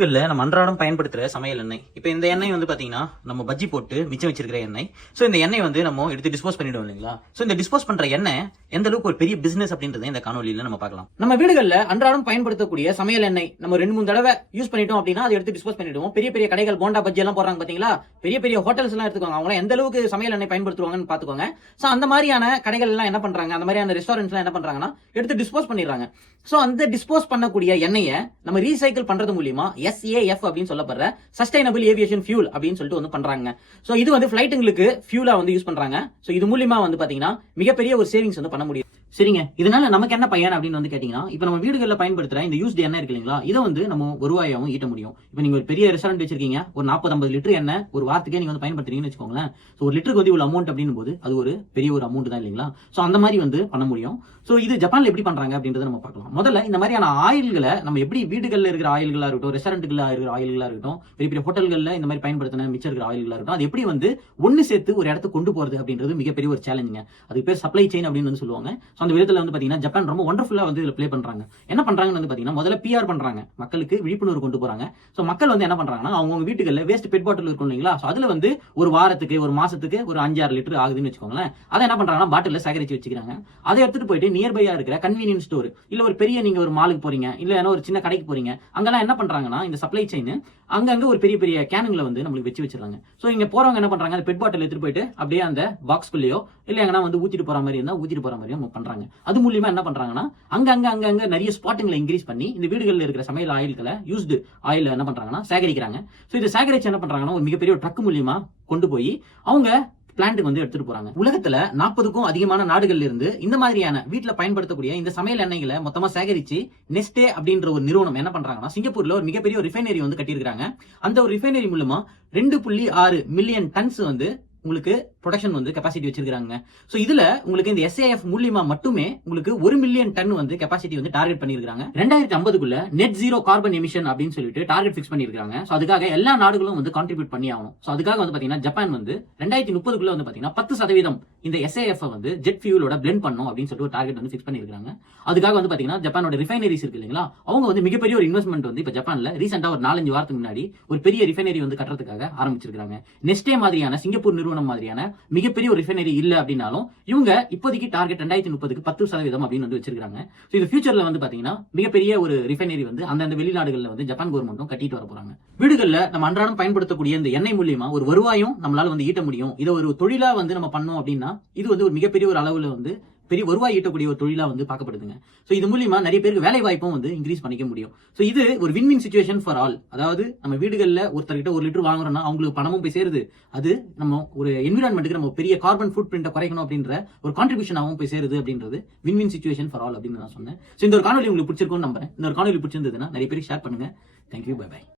நம்ம அன்றாடம் பயன்படுத்துற சமையல் எண்ணெய். இப்போ இந்த எண்ணெய் வந்து பாத்தீங்கன்னா நம்ம பஜ்ஜி போட்டு மிச்சம் வச்சிருக்கிற எண்ணெய். சோ இந்த எண்ணெய் வந்து நம்ம எடுத்து டிஸ்போஸ் பண்ணிடுவோம் இல்லைங்களா? சோ இந்த டிஸ்போஸ் பண்ற எண்ணெய் எந்த அளவுக்கு ஒரு பெரிய பிசினஸ் அப்படின்றத இந்த காணொலியில நம்ம பார்க்கலாம். நம்ம வீடுகள்ல அன்றாடம் பயன்படுத்தக்கூடிய சமையல் எண்ணெய் நம்ம 2-3 தடவை யூஸ் பண்ணிட்டோம் அப்படின்னா அதை எடுத்து டிஸ்போஸ் பண்ணிடுவோம். பெரிய பெரிய கடைகள் போண்டா பஜ்ஜி எல்லாம் போடுறாங்க பாத்தீங்களா? பெரிய பெரிய ஹோட்டல்ஸ் எல்லாம் எடுத்துக்கோங்க. அவங்க எந்த அளவுக்கு சமையல் எண்ணெய் பயன்படுத்துவாங்கன்னு பாத்துக்கோங்க. சோ அந்த மாதிரியான கடைகள் எல்லாம் என்ன பண்றாங்க, அந்த மாதிரியான ரெஸ்டாரண்ட்ஸ் எல்லாம் என்ன பண்றாங்கன்னா எடுத்து டிஸ்போஸ் பண்ணிடுறாங்க. சோ அந்த டிஸ்போஸ் பண்ணக்கூடிய எண்ணெயை நம்ம ரீசைக்கிள் பண்றது மூலியமா SAF அப்படின்னு சொல்லப்படுற சஸ்டைனபிள் ஏவியேஷன் ஃபியூல் அப்படின்னு சொல்லிட்டு வந்து பண்றாங்க. சோ இது வந்து ஃபிளைட்டுங்களுக்கு ஃபியூலா வந்து யூஸ் பண்றாங்க. சோ இது மூலியமா வந்து பாத்தீங்கன்னா மிகப்பெரிய ஒரு சேவிங்ஸ் வந்து பண்ண முடியும். சரிங்க, இதனால நமக்கு என்ன பயன் அப்படின்னு வந்து கேட்டீங்கன்னா, இப்ப நம்ம வீடுகளில் பயன்படுத்துற இந்த யூஸ்டு எண்ணெய் இருக்கு இல்லைங்களா, இதை வந்து நம்ம வருவாயாவும் ஈட்ட முடியும். இப்ப நீங்க ஒரு பெரிய ரெஸ்டாரண்ட் வச்சிருக்கீங்க, ஒரு 40-50 லிட்டர் எண்ணெய் ஒரு வாரத்துக்கே நீங்க வந்து பயன்படுத்துறீங்கன்னு வச்சுக்கோங்களேன். சோ ஒரு லிட்டருக்கு வந்து இவ்வளவு அமௌண்ட் அப்படின்னு போது அது ஒரு பெரிய ஒரு அமௌண்ட் தான் இல்லைங்களா? சோ அந்த மாதிரி வந்து பண்ண முடியும். சோ இது ஜப்பான்ல எப்படி பண்றாங்க அப்படின்றத நம்ம பார்க்கலாம். முதல்ல இந்த மாதிரியான ஆயில்களை நம்ம எப்படி வீடுகளில் இருக்கிற ஆயில்களா இருக்கட்டும், ரெஸ்டாரண்ட்டுகளா இருக்கிற ஆயில்களா இருக்கட்டும், பெரிய பெரிய ஹோட்டல்கள்ல இந்த மாதிரி பயன்படுத்தின மிச்சம் இருக்கிற ஆயில்களா இருக்கட்டும், அது எப்படி வந்து ஒன்னு சேர்த்து ஒரு இடத்துக்கு கொண்டு போறது அப்படின்றது மிகப்பெரிய ஒரு சேலஞ்சுங்க. அதுக்கு பேர் சப்ளை செயின் அப்படின்னு வந்து சொல்லுவாங்க. சோ அந்த விதத்துல வந்து பாத்தீங்கன்னா ஜப்பான் ரொம்ப ஒண்டர்ஃபுல்லா வந்து இதுல ப்ளே பண்றாங்க. என்ன பண்றாங்கன்னு வந்து பாத்தீங்கன்னா, முதல்ல PR பண்றாங்க, மக்களுக்கு விழிப்புணர்வு கொண்டு போறாங்க. சோ மக்கள் வந்து என்ன பண்றாங்கன்னா, அவங்க வீட்டுகள்ல வேஸ்ட் பெட் பாட்டில் இருக்கும் இல்லைங்களா, சோ அதுல வந்து ஒரு வாரத்துக்கு ஒரு மாசத்துக்கு ஒரு 5-6 லிட்டர் ஆகுதுன்னு வச்சுக்கோங்களேன். அதை என்ன பண்றாங்கன்னா பாட்டில சேகரிச்சு வச்சுக்கிறாங்க. அதை எடுத்துட்டு போயிட்டு நியர்பையா இருக்கிற கன்வீனியன்ஸ் ஸ்டோர் இல்ல ஒரு பெரிய நீங்க ஒரு மாலுக்கு போறீங்க, இல்ல ஒரு சின்ன கடைக்கு போறீங்க, அங்கெல்லாம் என்ன பண்றாங்கன்னா இந்த சப்ளை செயின் அங்கங்க ஒரு பெரிய பெரிய கேனுங்களை வந்து நம்மளுக்கு வச்சிருக்காங்க. சோ இங்க போறவங்க என்ன பண்றாங்க, அந்த பெட் பாட்டில் எடுத்துட்டு போயிட்டு அப்படியே அந்த பாக்ஸ்குள்ளேயோ இல்ல எங்கன்னா வந்து ஊத்திட்டு போற மாதிரி இருந்தா ஊத்திட்டு போற மாதிரியும் பண்றாங்க. அது மூலியமா என்ன பண்றாங்கன்னா அங்க நிறைய ஸ்பாட்டுங்களை இன்க்ரீஸ் பண்ணி இந்த வீடுகளில் இருக்கிற சமையல் ஆயில்களை யூஸ்டு ஆயில் என்ன பண்றாங்கன்னா சேகரிக்கிறாங்க. சோ இதை சேகரிச்சு என்ன பண்றாங்கன்னா ஒரு மிகப்பெரிய ட்ரக் மூலியமா கொண்டு போய் அவங்க பிளான்ட் வந்து எடுத்துட்டு போறாங்க. உலகத்துல 40க்கும் அதிகமான நாடுகள்ல இருந்து இந்த மாதிரியான வீட்டுல பயன்படுத்தக்கூடிய இந்த சமையல் எண்ணெய்களை மொத்தமா சேகரிச்சு நெஸ்டே அப்படின்ற ஒரு நிறுவனம் என்ன பண்றாங்கன்னா சிங்கப்பூர்ல ஒரு மிகப்பெரிய ரிஃபைனரி வந்து கட்டியிருக்காங்க. அந்த ஒரு ரிஃபைனரி மூலமா 2.6 மில்லியன் டன்ஸ் வந்து உங்களுக்கு ப்ரொடக்ஷன் வந்து கெபாசிட்டி வச்சிருக்காங்க. சோ இதுல உங்களுக்கு இந்த SAF மூலியமா மட்டுமே உங்களுக்கு 1 மில்லியன் டன் வந்து கெபாசிட்டி வந்து டார்கெட் பண்ணிருக்காங்க. 2050க்குள்ள நெட் ஜீரோ கார்பன் எமிஷன் அப்படின்னு சொல்லிட்டு டார்கெட் ஃபிக்ஸ் பண்ணிருக்காங்க. சோ அதுக்காக எல்லா நாடுகளும் வந்து கான்ட்ரிபியூட் பண்ணி ஆகணும். சோ அதுக்காக வந்து பாத்தீங்கன்னா ஜப்பான் வந்து 2030க்குள்ள வந்து பாத்தீங்கன்னா 10% இந்த SAF வந்து ஜெட் ஃபியூலோட பிளெண்ட் பண்ணும் அப்படின்னு சொல்லிட்டு ஒரு டார்கெட் வந்து ஃபிக்ஸ் பண்ணிருக்காங்க. அதுக்காக வந்து பாத்தீங்கன்னா ஜப்பானோட ரிஃபைனரிஸ் இருக்கு இல்லைங்களா, அவங்க வந்து மிகப்பெரிய ஒரு இன்வெஸ்ட்மெண்ட் வந்து இப்ப ஜப்பான்ல ரீசெண்டா ஒரு 4-5 வாரத்துக்கு முன்னாடி ஒரு பெரிய ரிஃபைனரி வந்து கட்டுறதுக்காக ஆரம்பிச்சிருக்காங்க. நெஸ்டே மாதிரியான சிங்கப்பூர் நிறுவனம் மாதிரியான மிகப்பெரிய ஒரு ரிஃபைனரி இல்ல அப்படின்னாலும் இவங்க இப்போதைக்கு டார்கெட் 2030க்கு 10% அப்படின்னு வந்து வச்சிருக்காங்க. சோ இது ஃபியூச்சர்ல வந்து பாத்தீங்கன்னா மிகப்பெரிய ஒரு ரிஃபைனரி வந்து அந்த வெளிநாடுகள்ல வந்து ஜப்பான் கவர்மெண்ட்டும் கட்டிட்டு வர போறாங்க. வீடுகள்ல நம்ம அன்றாடம் பயன்படுத்தக்கூடிய இந்த எண்ணெய் மூலியமா ஒரு வருவாயும் நம்மளால வந்து ஈட்ட முடியும். இதை ஒரு தொழிலா வந்து நம்ம பண்ணோம் அப்படின்னா இது வந்து ஒரு மிகப்பெரிய ஒரு அளவுல வந்து பெரிய வருவாய் ஈட்டக்கூடிய ஒரு தொழிலா வந்து பார்க்கப்படுதுங்க. சோ இது மூலியமா நிறைய பேருக்கு வேலை வாய்ப்பும் வந்து இன்க்ரீஸ் பண்ணிக்க முடியும். சோ இது ஒரு வின் சிச்சுவேஷன் ஃபார் ஆல். அதாவது நம்ம வீடுகள்ல ஒருத்தர்கிட்ட 1 லிட்டர் வாங்குறோம்னா அவங்களுக்கு பணமும் போய் சேருது. அது நம்ம ஒரு என்விரான்மெண்ட்டுக்கு நம்ம பெரிய கார்பன் ஃபுட் பிரிண்ட்டை குறைக்கணும் அப்படின்ற ஒரு கான்ட்ரிபியூஷனாகவும் போய் சேருது அப்படின்றது வின் சிச்சுவேஷன் ஃபார் ஆல் அப்படின்னு நான் சொன்னேன். சோ இந்த ஒரு காணொலி உங்களுக்கு பிடிச்சிருக்கும்னு நம்புறேன். இந்த ஒரு காணொலி பிடிச்சிருந்ததுன்னா நிறைய பேருக்கு ஷேர் பண்ணுங்க. Thank you, bye by.